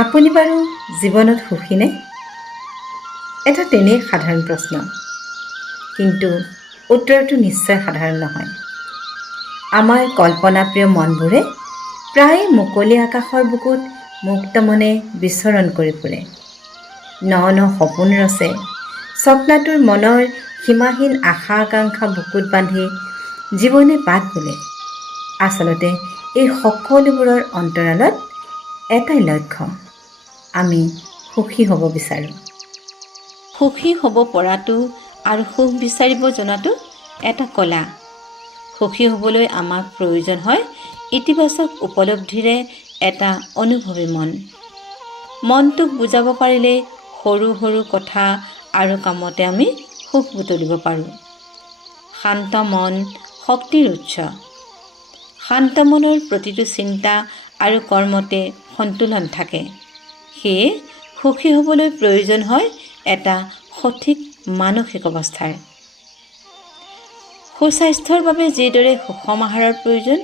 আপুনি বাৰু জীৱনত সুখীনে? এটা তেনেই সাধাৰণ প্ৰশ্ন, কিন্তু উত্তৰটো নিশ্চয় সাধাৰণ নহয়। আমাৰ কল্পনাপ্ৰিয় মনবোৰে প্ৰায় মুকলি আকাশৰ বুকুত মুক্ত মনে বিচৰণ কৰি ফুৰে। ন ন সপোন ৰচে, স্বপ্নাতুৰ মনৰ সীমাহীন আশা আকাংক্ষা বুকুত বান্ধি জীৱনে বাট বোলে। আচলতে এই সকলোবোৰৰ অন্তৰালত এটাই লক্ষ্য, আমি সুখী হ'ব বিচাৰোঁ। সুখী হ'ব পৰাটো আৰু সুখ বিচাৰিব জনাটো এটা কলা। সুখী হ'বলৈ আমাক প্ৰয়োজন হয় ইতিবাচক উপলব্ধিৰে এটা অনুভৱী মন। মনটোক বুজাব পাৰিলেই সৰু সৰু কথা আৰু কামতে আমি সুখ বুটলিব পাৰোঁ। শান্ত মন শক্তিৰ উৎস। শান্ত মনৰ প্ৰতিটো চিন্তা আৰু কৰ্মতে সন্তুলন থাকে। সেয়ে সুখী হ'বলৈ প্ৰয়োজন হয় এটা সঠিক মানসিক অৱস্থাৰ। সুস্বাস্থ্যৰ বাবে যিদৰে সুষম আহাৰৰ প্ৰয়োজন,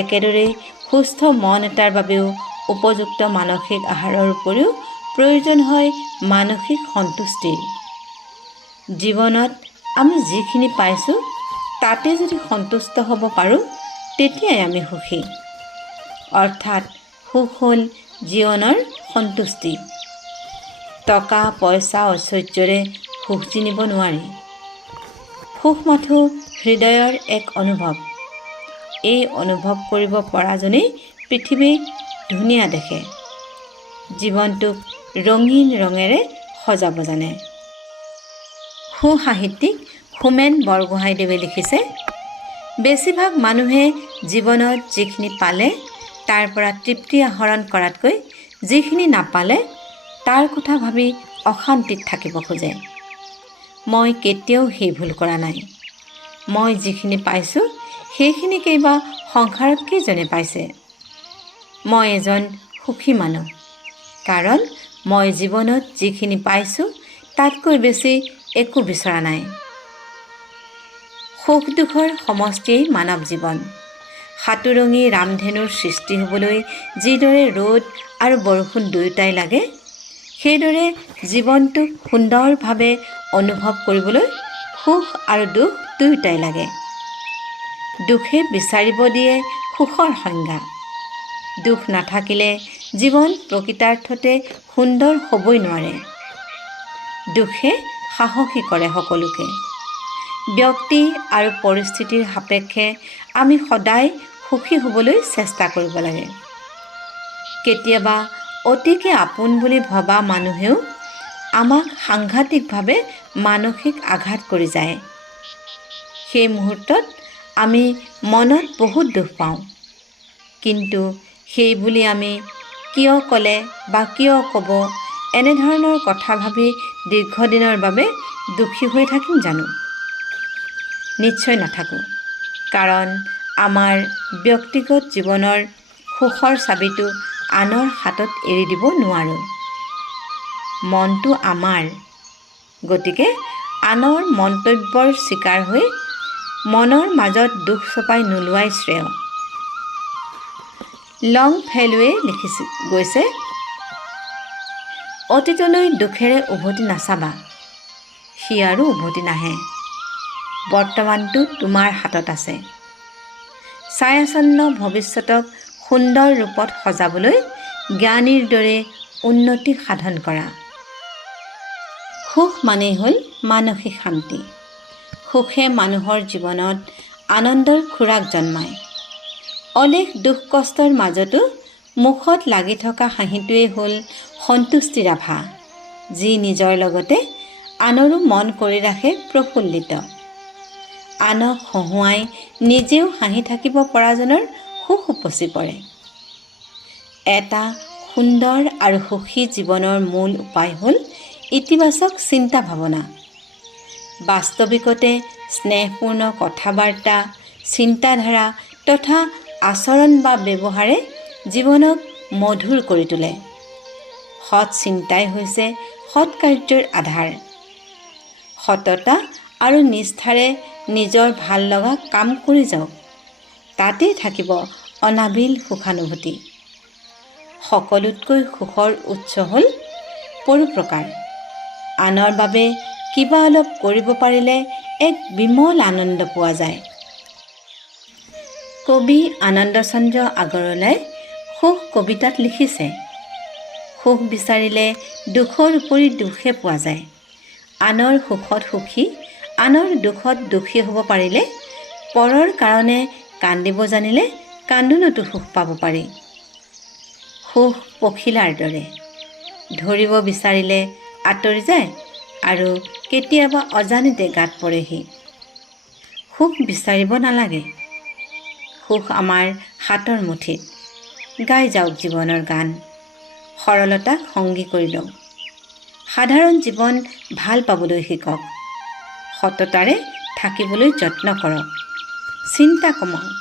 একেদৰেই সুস্থ মন এটাৰ বাবেও উপযুক্ত মানসিক আহাৰৰ উপৰিও প্ৰয়োজন হয় মানসিক সন্তুষ্টিৰ। জীৱনত আমি যিখিনি পাইছোঁ তাতে যদি সন্তুষ্ট হ'ব পাৰোঁ, তেতিয়াই আমি সুখী। অৰ্থাৎ সুখ হ'ল জীৱনৰ সন্তুষ্টি। টকা পইচা ঐশ্বৰ্যৰে সুখ কিনিব নোৱাৰি। সুখ মাথো হৃদয়ৰ এক অনুভৱ। এই অনুভৱ কৰিব পৰাজনেই পৃথিৱীক ধুনীয়া দেখে, জীৱনটোক ৰঙীন ৰঙেৰে সজাব জানে। সুসাহিত্যিক হোমেন বৰগোহাঞিদেৱে লিখিছে, বেছিভাগ মানুহে জীৱনত যিখিনি পালে তাৰ পৰা তৃপ্তি আহৰণ কৰাতকৈ যিখিনি নাপালে তাৰ কথা ভাবি অশান্তিত থাকিব খোজে। মই কেতিয়াও সেই ভুল কৰা নাই। মই যিখিনি পাইছোঁ সেইখিনিকেই বা সংসাৰত কেইজনে পাইছে। মই এজন সুখী মানুহ, কাৰণ মই জীৱনত যিখিনি পাইছোঁ তাতকৈ বেছি একো বিচৰা নাই। সুখ দুখৰ সমষ্টিয়েই মানৱ জীৱন। সাতুৰঙী ৰামধেনুৰ সৃষ্টি হ'বলৈ যিদৰে ৰ'দ আৰু বৰষুণ দুয়োটাই লাগে, সেইদৰে জীৱনটোক সুন্দৰভাৱে অনুভৱ কৰিবলৈ সুখ আৰু দুখ দুয়োটাই লাগে। দুখে বিচাৰিব দিয়ে সুখৰ সংজ্ঞা। দুখ নাথাকিলে জীৱন প্ৰকৃতাৰ্থতে সুন্দৰ হ'বই নোৱাৰে। দুখে সাহসী কৰে সকলোকে। ব্যক্তি আৰু পৰিস্থিতিৰ সাপেক্ষে আমি সদায় সুখী হ'বলৈ চেষ্টা কৰিব লাগে। কেতিয়াবা অতিকে আপোন বুলি ভবা মানুহেও আমাক সাংঘাতিকভাৱে মানসিক আঘাত কৰি যায়। সেই মুহূৰ্তত আমি মনত বহুত দুখ পাওঁ। কিন্তু সেই বুলি আমি কিয় ক'লে বা কিয় ক'ব এনেধৰণৰ কথা ভাবি দীৰ্ঘদিনৰ বাবে দুখী হৈ থাকিম জানো? নিশ্চয় নাথাকোঁ। কাৰণ আমাৰ ব্যক্তিগত জীৱনৰ সুখৰ চাবিটো আনৰ হাতত এৰি দিব নোৱাৰোঁ। মনটো আমাৰ, গতিকে আনৰ মন্তব্যৰ চিকাৰ হৈ মনৰ মাজত দুখ চপাই নোলোৱাই শ্ৰেয়। লং ফেলোৱে লিখি গৈছে, অতীতলৈ দুখেৰে উভতি নাচাবা, সি আৰু উভতি নাহে। বৰ্তমানটো তোমাৰ হাতত আছে। ছায়াচ্ছন্ন ভৱিষ্যতক সুন্দৰ ৰূপত সজাবলৈ জ্ঞানীৰ দৰে উন্নতি সাধন কৰা। সুখ মানেই হ'ল মানসিক শান্তি। সুখে মানুহৰ জীৱনত আনন্দৰ খোৰাক জন্মায়। অলেখ দুখ কষ্টৰ মাজতো মুখত লাগি থকা হাঁহিটোৱেই হ'ল সন্তুষ্টিৰ আভা, যি নিজৰ লগতে আনৰো মন কৰি ৰাখে প্ৰফুল্লিত। আনক হহুৱাই নিজেও হাঁহি থাকিব পৰাজনৰ সুখ উপচি পৰে। এটা সুন্দৰ আৰু সুখী জীৱনৰ মূল উপায় হ'ল ইতিবাচক চিন্তা ভাৱনা। বাস্তৱিকতে স্নেহপূৰ্ণ কথা বাৰ্তা, চিন্তাধাৰা তথা আচৰণ বা ব্যৱহাৰে জীৱনক মধুৰ কৰি তোলে। সৎ চিন্তাই হৈছে সৎ কাৰ্যৰ আধাৰ। সততা আৰু নিষ্ঠাৰে নিজৰ ভাল লগা কাম কৰি যাওক, তাতেই থাকিব অনাবিল সুখানুভূতি। সকলোতকৈ সুখৰ উৎস হ'ল পৰোপকাৰ। আনৰ বাবে কিবা অলপ কৰিব পাৰিলে এক বিমল আনন্দ পোৱা যায়। কবি আনন্দচন্দ্ৰ আগৰৱালাই সুখ কবিতাত লিখিছে, সুখ বিচাৰিলে দুখৰ উপৰি দুখে পোৱা যায়। আনৰ সুখত সুখী, আনৰ দুখত দুখী হ'ব পাৰিলে, পৰৰ কাৰণে কান্দিব জানিলে কান্দোনতো সুখ পাব পাৰি। সুখ পখিলাৰ দৰে, ধৰিব বিচাৰিলে আঁতৰি যায় আৰু কেতিয়াবা অজানিতে গাত পৰেহি। সুখ বিচাৰিব নালাগে, সুখ আমাৰ হাতৰ মুঠিত। গাই যাওক জীৱনৰ গান, সৰলতাক সংগী কৰি লওক। সাধাৰণ জীৱন ভাল পাবলৈ শিকক, সততাৰে থাকিবলৈ যত্ন কৰক। চিন্তা কমাওক,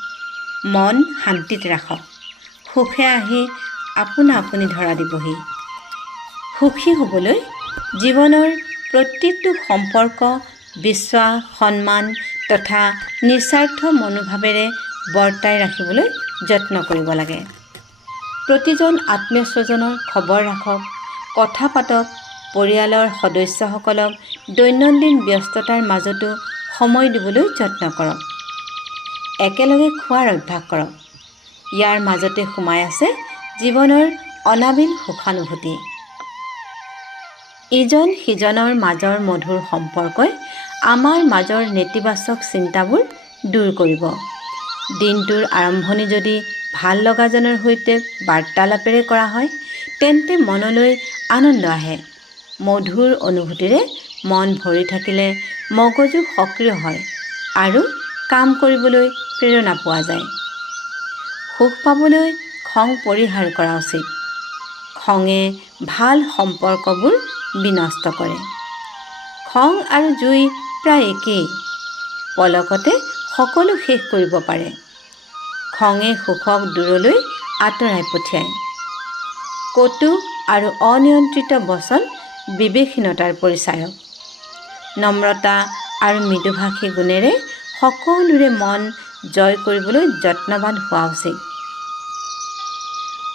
মন শান্তিত ৰাখক। সুখে আহি আপোনা আপুনি ধৰা দিবহি। সুখী হ'বলৈ জীৱনৰ প্ৰত্যেকটো সম্পৰ্ক বিশ্বাস, সন্মান তথা নিস্বাৰ্থ মনোভাৱেৰে বৰ্তাই ৰাখিবলৈ যত্ন কৰিব লাগে। প্ৰতিজন আত্মীয় স্বজনৰ খবৰ ৰাখক, কথা পাতক। পৰিয়ালৰ সদস্যসকলক দৈনন্দিন ব্যস্ততাৰ মাজতো সময় দিবলৈ যত্ন কৰক। একেলগে খোৱাৰ অভ্যাস কৰক। ইয়াৰ মাজতে সোমাই আছে জীৱনৰ অনাবিল সুখানুভূতি। ইজন সিজনৰ মাজৰ মধুৰ সম্পৰ্কই আমাৰ মাজৰ নেতিবাচক চিন্তাবোৰ দূৰ কৰিব। দিনটোৰ আৰম্ভণি যদি ভাল লগাজনৰ সৈতে বাৰ্তালাপেৰে কৰা হয়, তেন্তে মনলৈ আনন্দ আহে। মধুৰ অনুভূতিৰে মন ভৰি থাকিলে মগজু সক্ৰিয় হয় আৰু কাম কৰিবলৈ প্ৰেৰণা পোৱা যায়। সুখ পাবলৈ খং পৰিহাৰ কৰা উচিত। খঙে ভাল সম্পৰ্কবোৰ বিনষ্ট কৰে। খং আৰু জুই প্ৰায় একেই, পলকতে সকলো শেষ কৰিব পাৰে। খঙে সুখক দূৰলৈ আঁতৰাই পঠিয়ায়। কটু আৰু অনিয়ন্ত্ৰিত বচন বিবেকহীনতাৰ পৰিচায়ক। নম্ৰতা আৰু মৃদুভাষী গুণেৰে সকলোৰে মন জয় কৰিবলৈ যত্নৱান হোৱা উচিত।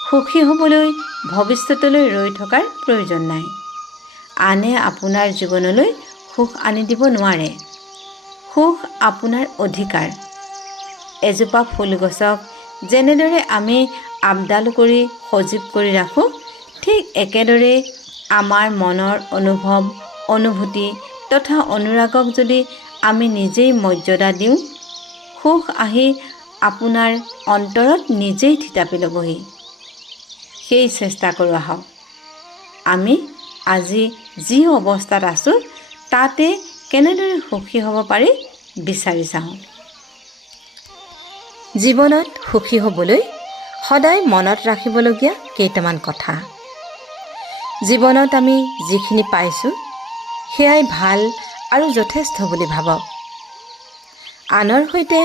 সুখী হ'বলৈ ভৱিষ্যতলৈ ৰৈ থকাৰ প্ৰয়োজন নাই। আনে আপোনাৰ জীৱনলৈ সুখ আনি দিব নোৱাৰে। সুখ আপোনাৰ অধিকাৰ। এজোপা ফুলগছক যেনেদৰে আমি আপডাল কৰি সজীৱ কৰি ৰাখোঁ, ঠিক একেদৰে আমাৰ মনৰ অনুভৱ, অনুভূতি তথা অনুৰাগক যদি আমি নিজেই মৰ্যাদা দিওঁ, সুখ আহি আপোনাৰ অন্তৰত নিজেই থিতাপি ল'বহি। সেই চেষ্টা কৰোঁ আহক। আমি আজি যি অৱস্থাত আছোঁ, তাতে কেনেদৰে সুখী হ'ব পাৰি বিচাৰি চাওঁ। জীৱনত সুখী হ'বলৈ সদায় মনত ৰাখিবলগীয়া কেইটামান কথা। জীৱনত আমি যিখিনি পাইছোঁ, সেয়াই ভাল আৰু যথেষ্ট বুলি ভাবক। আনৰ সৈতে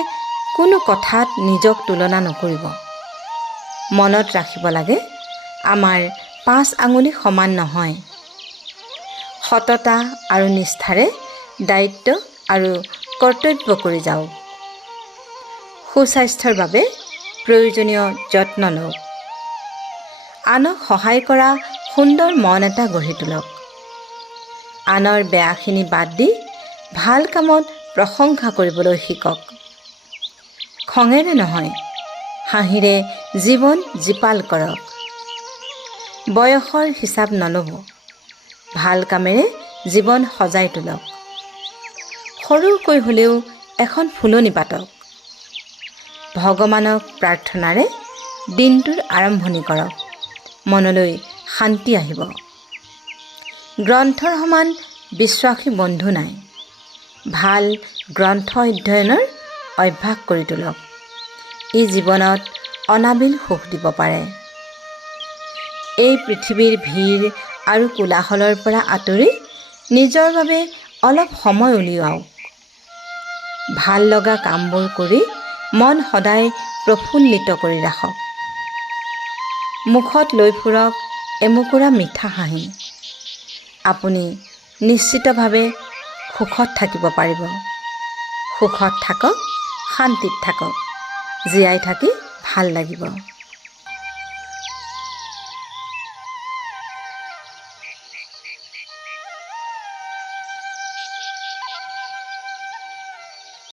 কোনো কথাত নিজক তুলনা নকৰিব। মনত ৰাখিব লাগে, আমাৰ 5 আঙুলি সমান নহয়। সততা আৰু নিষ্ঠাৰে দায়িত্ব আৰু কৰ্তব্য কৰি যাওক। সুস্বাস্থ্যৰ বাবে প্ৰয়োজনীয় যত্ন লওক। আনক সহায় কৰা সুন্দৰ মন এটা গঢ়ি তোলক। আনৰ বেয়াখিনি বাদ দি ভাল কামত প্ৰশংসা কৰিবলৈ শিকক। খঙেৰে নহয়, হাঁহিৰে জীৱন জীপাল কৰক। বয়সৰ হিচাপ নল'ব, ভাল কামেৰে জীৱন সজাই তোলক। সৰুকৈ হ'লেও এখন ফুলনি পাতক। ভগৱানক প্ৰাৰ্থনাৰে দিনটোৰ আৰম্ভণি কৰক। মনলৈ শান্তি আহিব। গ্ৰন্থৰ সমান বিশ্বাসী বন্ধু নাই। ভাল গ্ৰন্থ অধ্যয়নৰ অভ্যাস কৰি তোলক। ই জীৱনত অনাবিল সুখ দিব পাৰে। এই পৃথিৱীৰ ভিৰ আৰু কোলাহলৰ পৰা আঁতৰি নিজৰ বাবে অলপ সময় উলিয়াওক। ভাল লগা কামবোৰ কৰি মন সদায় প্ৰফুল্লিত কৰি ৰাখক। মুখত লৈ ফুৰক এমুকুৰা মিঠা হাঁহি। আপুনি নিশ্চিতভাৱে সুখত থাকিব পাৰিব। সুখত থাকক, শান্তিত থাকক। জীয়াই থাকি ভাল লাগিব।